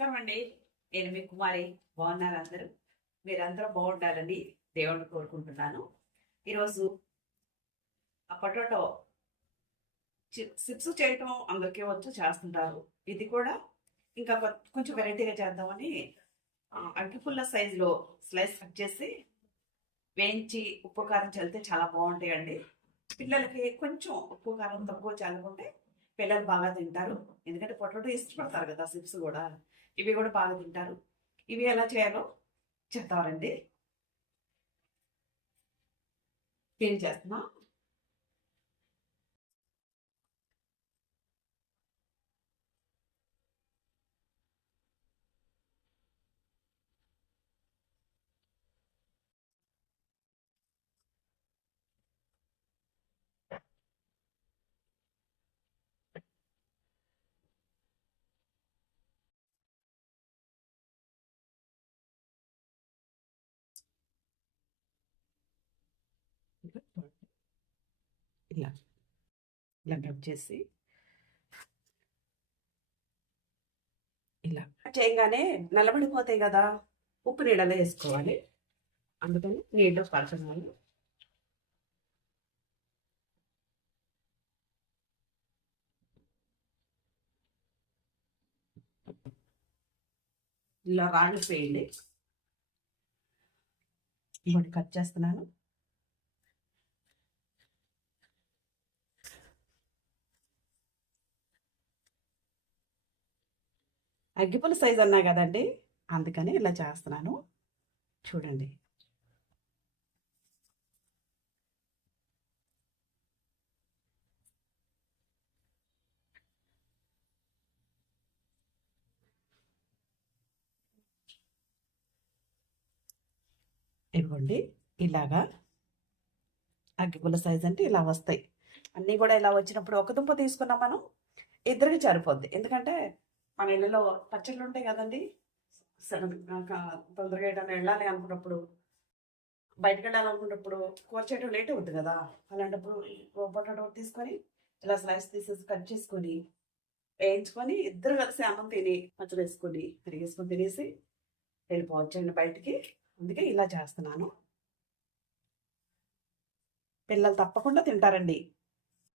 నమస్కారం అండి. నేను మీ కుమారి. బాగున్నారు అందరూ? మీరందరూ బాగుండాలని దేవుడిని కోరుకుంటున్నాను. ఈరోజు ఆ పొటాటో చిప్స్ చేయటం అందరికీ వచ్చు, చేస్తుంటారు. ఇది కూడా ఇంకా కొంచెం వెరైటీగా చేద్దామని అగ్గిపుల్ల సైజులో స్లైస్ కట్ చేసి వేయించి ఉప్పు కారం చల్లితే చాలా బాగుంటాయండి. పిల్లలకి కొంచెం ఉప్పు కారం తక్కువ చల్లుకుంటే పిల్లలు బాగా తింటారు. ఎందుకంటే పొటాటో ఇష్టపడతారు కదా, చిప్స్ కూడా. ఇవి కూడా బాగా తింటారు. ఇవి ఎలా చేయాలో చెప్తారండి. ఏం చేస్తున్నా ఇలా ఇలా కట్ చేసి ఇలా చేయగానే నల్లబడిపోతాయి కదా, ఉప్పు నీడలో వేసుకోవాలి. అందుకని నీళ్ళు పరచగాలి. ఇలా రాళ్ళు వేయండి. ఇంకోటి కట్ చేస్తున్నాను. అగ్గిపుల్ల సైజ్ అన్నా కదండి, అందుకని ఇలా చేస్తున్నాను. చూడండి. ఇవ్వండి, ఇలాగా అగ్గిపుల్ల సైజ్ అంటే ఇలా వస్తాయి. అన్నీ కూడా ఇలా వచ్చినప్పుడు ఒక దుంప తీసుకున్నాం మనం, ఇద్దరికి సరిపోద్ది. ఎందుకంటే మన ఇళ్ళలో పచ్చళ్ళు ఉంటాయి కదండి. తొందరగా ఏదైనా వెళ్ళాలి అనుకున్నప్పుడు, బయటకు వెళ్ళాలనుకున్నప్పుడు కూర చేయడం లేట్ అవుతుంది కదా. అలాంటప్పుడు పొటాటో తీసుకొని ఇలా స్లైస్ తీసేసి కట్ చేసుకొని వేయించుకొని ఇద్దరు కలిసి అన్నం తిని పచ్చడి వేసుకొని తిరిగేసుకొని తినేసి వెళ్ళిపోవచ్చండి బయటికి. అందుకే ఇలా చేస్తున్నాను. పిల్లలు తప్పకుండా తింటారండి,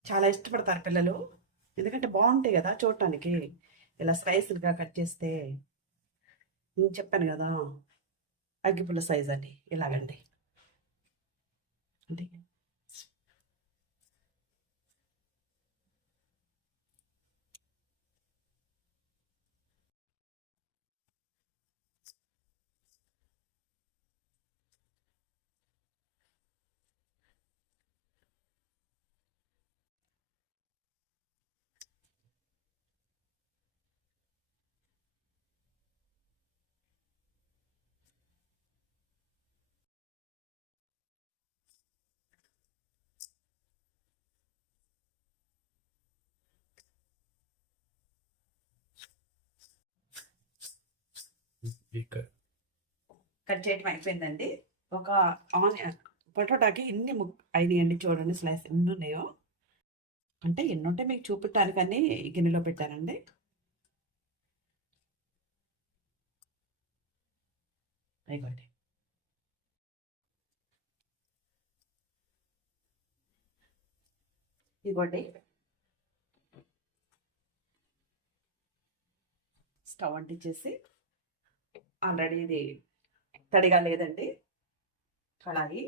చాలా ఇష్టపడతారు పిల్లలు. ఎందుకంటే బాగుంటాయి కదా చూడటానికి, ఇలా స్లైస్లుగా కట్ చేస్తే. నేను చెప్పాను కదా, అగ్గిపుల్ల సైజ్ అండి, ఇలాగండి. అంటే కట్ చేయటం అయిపోయిందండి. ఒక ఆనియన్ పొటాటోకి ఎన్ని అయినాయండి చూడండి, స్లైస్ ఎన్ని ఉన్నాయో. అంటే ఎన్ని ఉంటే మీకు చూపించడానికని గిన్నెలో పెట్టానండి. అయిపోండి. ఇదిగోండి, స్టవ్ అంటించేసి ఆల్రెడీ ఇది తడిగా లేదండి కడాయి.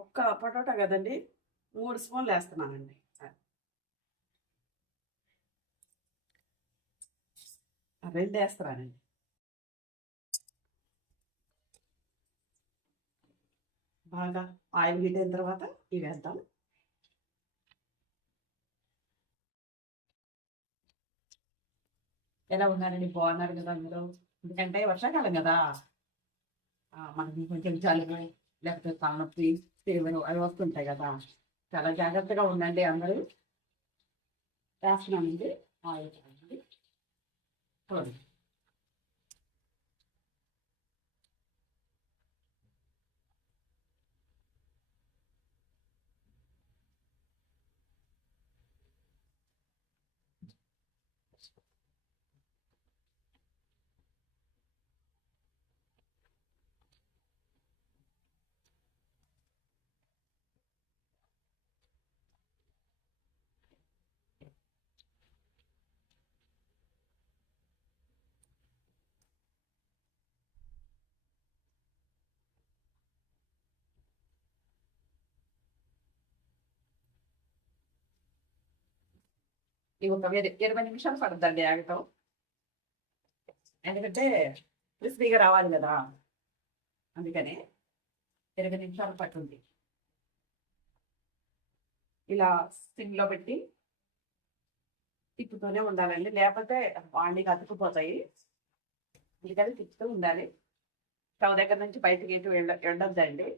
ఒక్క పొటాటో కదండి, 3 స్పూన్లు వేస్తున్నానండి. రెండు వేస్తున్నానండి. బాగా ఆయిల్ హీట్ అయిన తర్వాత ఇవి వేద్దాం. ఎలా ఉన్నారండి? బాగున్నారు కదా అందరూ? ఎందుకంటే వర్షాకాలం కదా, మనకి కొంచెం జలుబు లేకపోతే తలనొప్పి, ఫీవర్ అవి వస్తుంటాయి కదా. చాలా జాగ్రత్తగా ఉండండి అందరూ. వేస్తున్నామండి ఆయిల్. చూడండి, ఇవి ఒక 20 నిమిషాలు పడుతుందండి ఆగటం, ఎందుకంటే క్రిస్పీగా రావాలి కదా, అందుకనే 20 నిమిషాలు పట్టుంది. ఇలా సిమ్లో పెట్టి తిప్పుతూనే ఉండాలండి, లేకపోతే వాడికి అతుక్కుపోతాయి. అందుకని తిప్పుతూ ఉండాలి. స్టవ్ దగ్గర నుంచి బయటకి ఎటు వెళ్ళొద్దండి.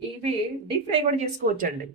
ఇవి డీప్ ఫ్రై కూడా చేసుకోవచ్చండి.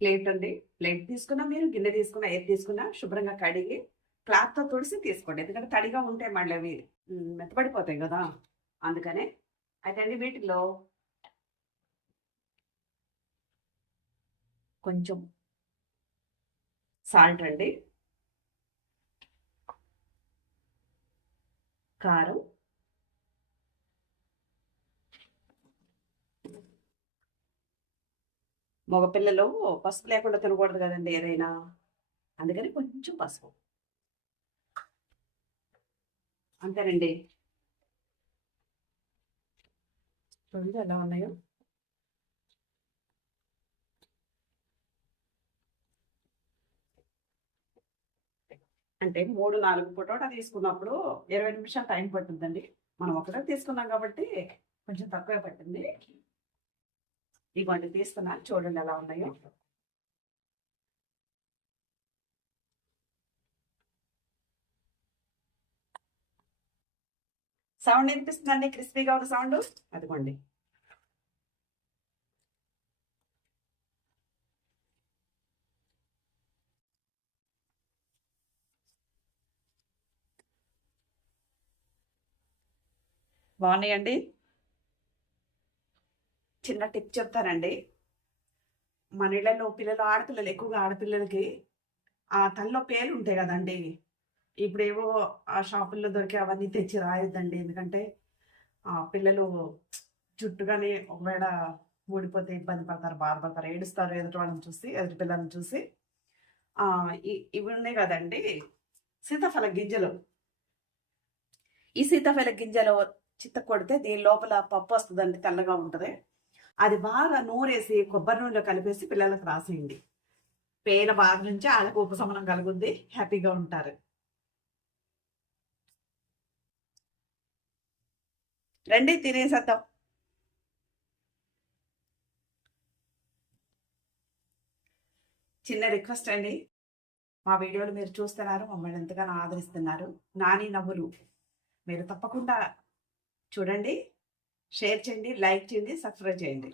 ప్లేట్ అండి, ప్లేట్ తీసుకున్నా, మీరు గిన్నె తీసుకున్నా, ఏది తీసుకున్నా శుభ్రంగా కడిగి క్లాత్తో తుడిసి తీసుకోండి. ఎందుకంటే తడిగా ఉంటే మళ్ళీ అవి మెత్తబడిపోతాయి కదా, అందుకనే. అయితే అండి వీటిలో కొంచెం సాల్ట్ అండి, కారం, మగపిల్లలు పసుపు లేకుండా తినకూడదు కదండి ఏదైనా, అందుకని కొంచెం పసుపు, అంతేనండి. చూడండి ఎలా ఉన్నాయో. అంటే 3-4 పొటాటా తీసుకున్నప్పుడు 20 నిమిషాలు టైం పట్టుందండి. మనం ఒకటే తీసుకున్నాం కాబట్టి కొంచెం తక్కువే పట్టింది. ఇవ్వండి తీసుకున్నాను, చూడండి ఎలా ఉన్నాయో. సౌండ్ వినిపిస్తుందండి, క్రిస్పీగా ఉన్న సౌండ్, అదిగోండి. బాగున్నాయండి. చిన్న టిప్ చెప్తానండి. మన ఇళ్లలో పిల్లలు, ఆడపిల్లలు, ఎక్కువగా ఆడపిల్లలకి ఆ తల్లో పేలు ఉంటాయి కదండి. ఇప్పుడేవో ఆ షాపుల్లో దొరికే అవన్నీ తెచ్చి రాయొద్దండి, ఎందుకంటే పిల్లలు చుట్టుగానే ఒకవేళ ఊడిపోతే ఇబ్బంది పడతారు, బాధపడతారు, ఏడుస్తారు ఎదుటి వాళ్ళని చూసి, ఎదుటి పిల్లల్ని చూసి. ఇవి ఉన్నాయి కదండి సీతాఫల గింజలు. ఈ సీతాఫల గింజలు చిత్త కొడితే దీని లోపల పప్పు వస్తుందండి, తెల్లగా ఉంటుంది. అది బాగా నూరేసి కొబ్బరి నూనెలో కలిపేసి పిల్లలకు రాసేయండి. పేన బాధ నుంచి వాళ్ళకు ఉపశమనం కలుగుద్ది, హ్యాపీగా ఉంటారు. రండి తినేసేద్దాం. చిన్న రిక్వెస్ట్ అండి, మా వీడియోలు మీరు చూస్తున్నారు, మమ్మల్ని ఎంతగానో ఆదరిస్తున్నారు. నాని నవ్వులు మీరు తప్పకుండా చూడండి, షేర్ చేయండి, లైక్ చేయండి, సబ్స్క్రైబ్ చేయండి.